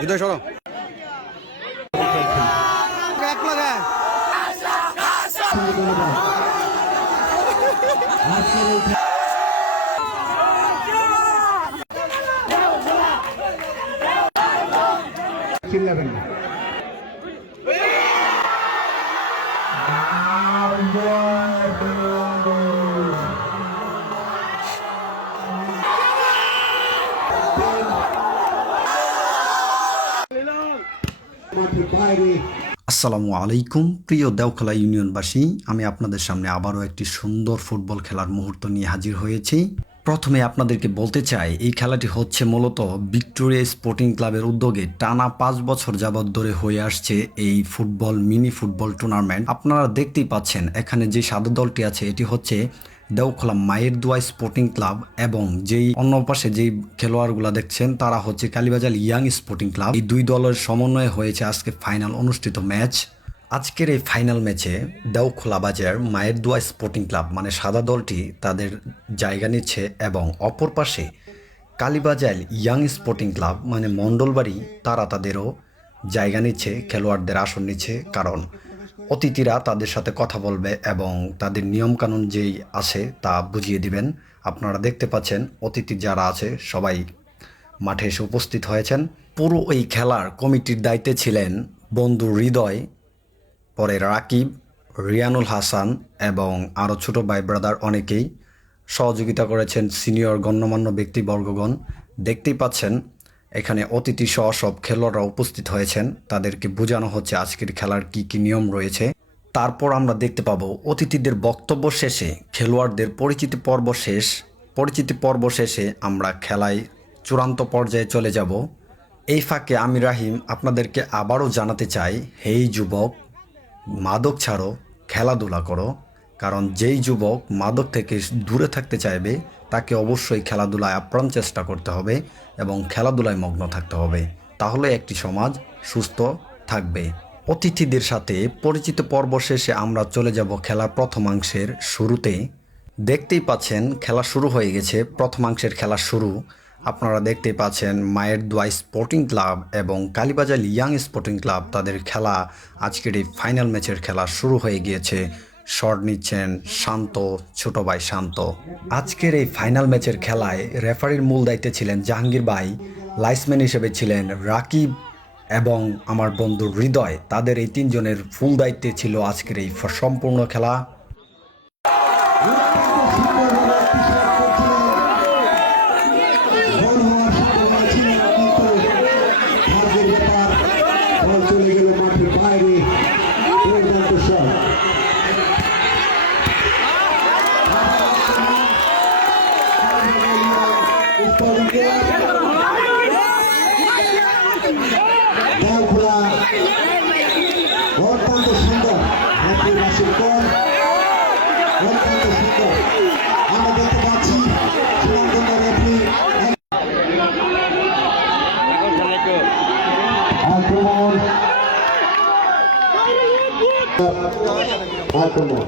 হৃদয় সরো এক লাগে চিল্লাবেন না। আসসালামু আলাইকুম প্রিয় দেওখলা ইউনিয়নবাসী, আমি আপনাদের সামনে আবারও একটি সুন্দর ফুটবল খেলার মুহূর্ত নিয়ে হাজির হয়েছি। প্রথমে আপনাদেরকে বলতে চাই, এই খেলাটি হচ্ছে মূলত ভিক্টোরিয়া স্পোর্টিং ক্লাবের উদ্যোগে টানা 5 বছর যাবৎ ধরে হয়ে আসছে এই মিনি ফুটবল টুর্নামেন্ট। আপনারা দেখতেই পাচ্ছেন এখানে যে সাদা দলটি আছে এটি হচ্ছে দেওখলা মায়ের দোয়া স্পোর্টিং ক্লাব, এবং যেই অন্য পাশে যেই খেলোয়াড়গুলা দেখছেন তারা হচ্ছে কালীবাজার ইয়াং স্পোর্টিং ক্লাব। এই দুই দলের সমন্বয়ে হয়েছে আজকে ফাইনাল অনুষ্ঠিত ম্যাচ। আজকের এই ফাইনাল ম্যাচে দেওখলা বাজার মায়ের দোয়া স্পোর্টিং ক্লাব মানে সাদা দলটি তাদের জায়গা নিচ্ছে, এবং অপর পাশে কালীবাজার ইয়াং স্পোর্টিং ক্লাব মানে মণ্ডলবাড়ি তারা তাদেরও জায়গা নিচ্ছে, খেলোয়াড়দের আসন নিচ্ছে। কারণ অতিথিরা তাদের সাথে কথা বলবে এবং তাদের নিয়মকানুন যেই আছে তা বুঝিয়ে দিবেন। আপনারা দেখতে পাচ্ছেন অতিথি যারা আছে সবাই মাঠে এসে উপস্থিত হয়েছেন। পুরো এই খেলার কমিটির দায়িত্বে ছিলেন বন্ধু হৃদয়, পরে রাকিব, রিয়ানুল হাসান এবং আরও ছোট ভাই ব্রাদার অনেকেই সহযোগিতা করেছেন, সিনিয়র গণ্যমান্য ব্যক্তিবর্গগণ। দেখতেই পাচ্ছেন এখানে অতিথি সহ সব খেলোয়াড়রা উপস্থিত হয়েছেন, তাদেরকে বোঝানো হচ্ছে আজকের খেলার কি কি নিয়ম রয়েছে। তারপর আমরা দেখতে পাবো অতিথিদের বক্তব্য শেষে খেলোয়াড়দের পরিচিতি পর্ব শেষে আমরা খেলায় চূড়ান্ত পর্যায়ে চলে যাব। এই ফাঁকে আমি রাহিম আপনাদেরকে আবারও জানাতে চাই, হেই যুবক, মাদক ছাড়ো, খেলাধুলা করো। কারণ যেই যুবক মাদক থেকে দূরে থাকতে চাইবে তাকে অবশ্যই খেলাধুলায় আপ্রাণ চেষ্টা করতে হবে এবং খেলাধুলায় মগ্ন থাকতে হবে, তাহলে একটি সমাজ সুস্থ থাকবে। অতিথিদের সাথে পরিচিত পর্ব শেষে আমরা চলে যাব খেলার প্রথমাংশের শুরুতে। দেখতেই পাচ্ছেন খেলা শুরু হয়ে গেছে, প্রথমাংশের খেলা শুরু। আপনারা দেখতেই পাচ্ছেন মায়ের দোয়া স্পোর্টিং ক্লাব এবং কালীবাজার ইয়াং স্পোর্টিং ক্লাব তাদের খেলা, আজকের এই ফাইনাল ম্যাচের খেলা শুরু হয়ে গিয়েছে। শট নিচ্ছেন শান্ত, ছোট ভাই শান্ত। আজকের এই ফাইনাল ম্যাচের খেলায় রেফারির মূল দায়িত্বে ছিলেন জাহাঙ্গীর ভাই, লাইসম্যান হিসেবে ছিলেন রাকিব এবং আমার বন্ধু হৃদয়। তাদের এই তিনজনের ফুল দায়িত্বে ছিল আজকের এই সম্পূর্ণ খেলা। অত্যন্ত সুন্দর আমরা দেখতে পাচ্ছি আক্রমণ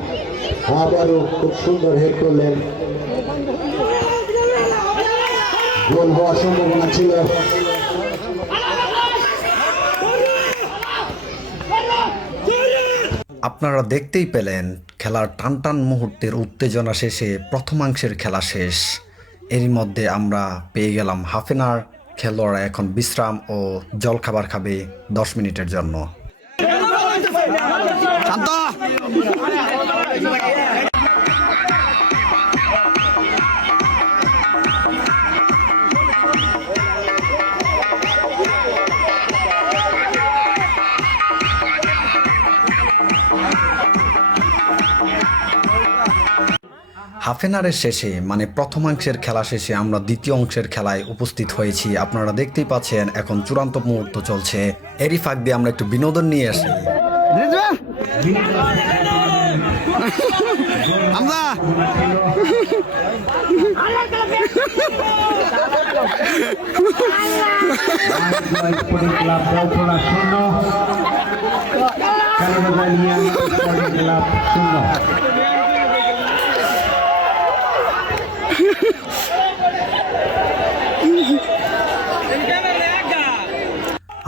আবারও খুব সুন্দর হেড করলেন, গোল হওয়ার সম্ভাবনা ছিল। আপনারা দেখতেই পেলেন খেলার টানটান মুহূর্তের উত্তেজনা শেষে প্রথমাংশের খেলা শেষ। এরই মধ্যে আমরা পেয়ে গেলাম হাফ অ্যান আওয়ার, খেলোয়াড়রা এখন বিশ্রাম ও জলখাবার খাবে 10 মিনিটের জন্য। হাফ অ্যান আওয়ারের শেষে মানে প্রথমাংশের খেলা শেষে আমরা দ্বিতীয় অংশের খেলায় উপস্থিত হয়েছি। আপনারা দেখতেই পাচ্ছেন এখন চূড়ান্ত মুহূর্ত চলছে। এরই ফাঁক দিয়ে আমরা একটু বিনোদন নিয়ে আসি।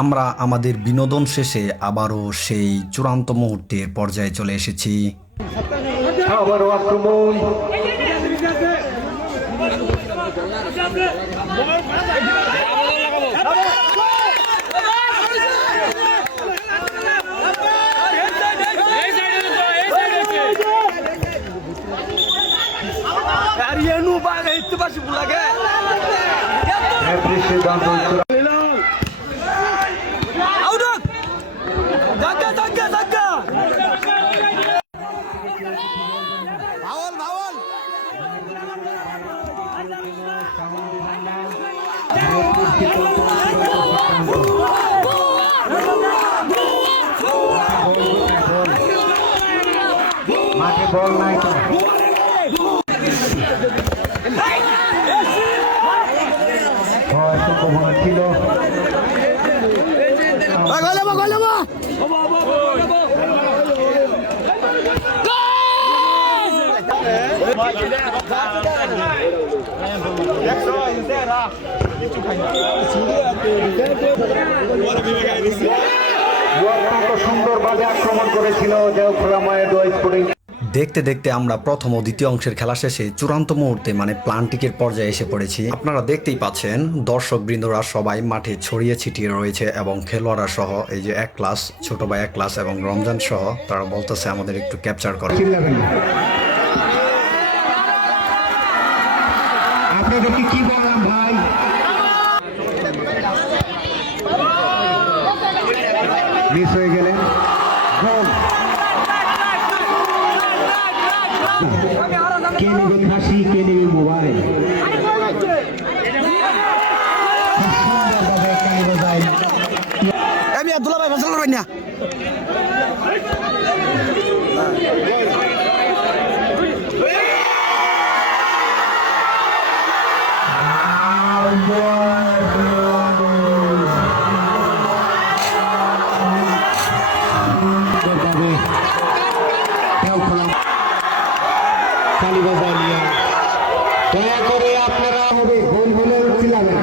আমরা আমাদের বিনোদন শেষে আবারও সেই চূড়ান্ত মুহূর্তের পর্যায়ে চলে এসেছি। আবারও আক্রমণ। সিদ্ধান্ত ভাওয়াল ভাওয়াল মাঠে বল নাই তো সম্ভাবনা ছিল। অত্যন্ত সুন্দরভাবে আক্রমণ করেছিল দেওখোলা মায়েডোয়া স্পোর্টিং। দেখতে দেখতে আমরা প্রথম ও দ্বিতীয় অংশের খেলা শেষে চূড়ান্ত মুহূর্তে মানে প্লান্টিকের পর্যায়ে এসে পড়েছি। আপনারা দেখতেই পাচ্ছেন দর্শক বৃন্দরা সবাই মাঠে ছড়িয়ে ছিটিয়ে রয়েছে এবং খেলোয়াড়রা সহ এই যে এক ক্লাস, ছোট ভাই এক ক্লাস এবং রমজান সহ তারা বলতেছে আমাদের একটু ক্যাপচার করো। আপনাদেরকে কি বললাম ভাই, মিস হয়ে গেলেন। কে নেবে খাসি, কে নেবে মোবাইল? আমি আব্দুল্লাহ ভাই ফসল করবেন না। দয়া করে আপনারা হবে গোল হলে চিল্লাবেন।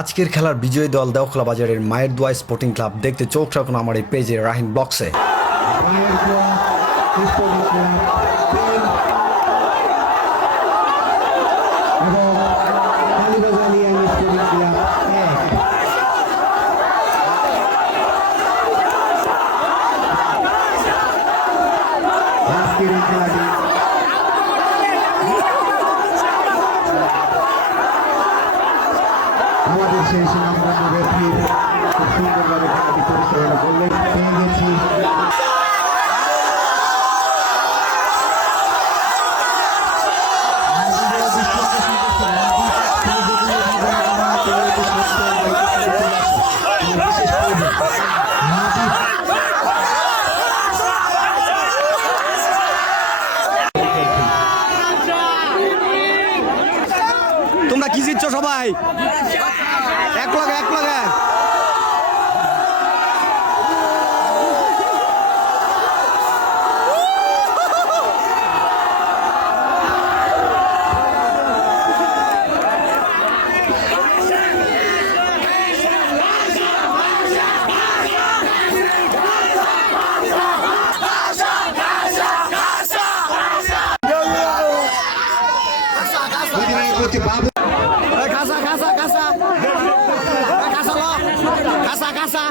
আজকের খেলার বিজয়ী দল দেওখোলা বাজারের মায়েরদোয়া স্পোর্টিং ক্লাব। দেখতে চোখ রাখুন আমার এই পেজে রাহিন ব্লগসে। আমাদের সেই সুনামগঞ্জ ব্যক্তি খুব সুন্দরভাবে খেলাটি পরিচালনা করলেন। পেয়ে গেছি তোমরা কি জিতছো সবাই? এক লাগে এক লাগে। Casa, casa, casa. Casa lo. Casa, casa.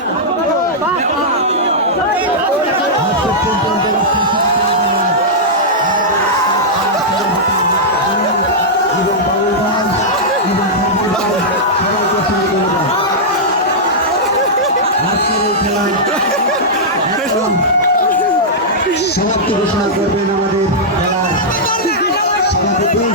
সমাপ্তি ঘোষণা করবেন আমাদের খেলার সভাপতি।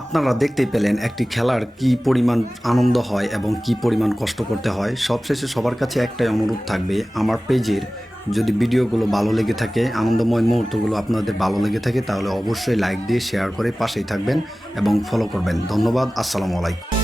আপনারা দেখতেই পেলেন একটি খেলার কি পরিমাণ আনন্দ হয় এবং কি পরিমাণ কষ্ট করতে হয়। সবশেষে সবার কাছে একটাই অনুরোধ থাকবে, আমার পেজের যদি ভিডিওগুলো ভালো লেগে থাকে, আনন্দময় মুহূর্তগুলো আপনাদের ভালো লেগে থাকে, তাহলে অবশ্যই লাইক দিয়ে শেয়ার করে পাশেই থাকবেন এবং ফলো করবেন। ধন্যবাদ। আসসালামু আলাইকুম।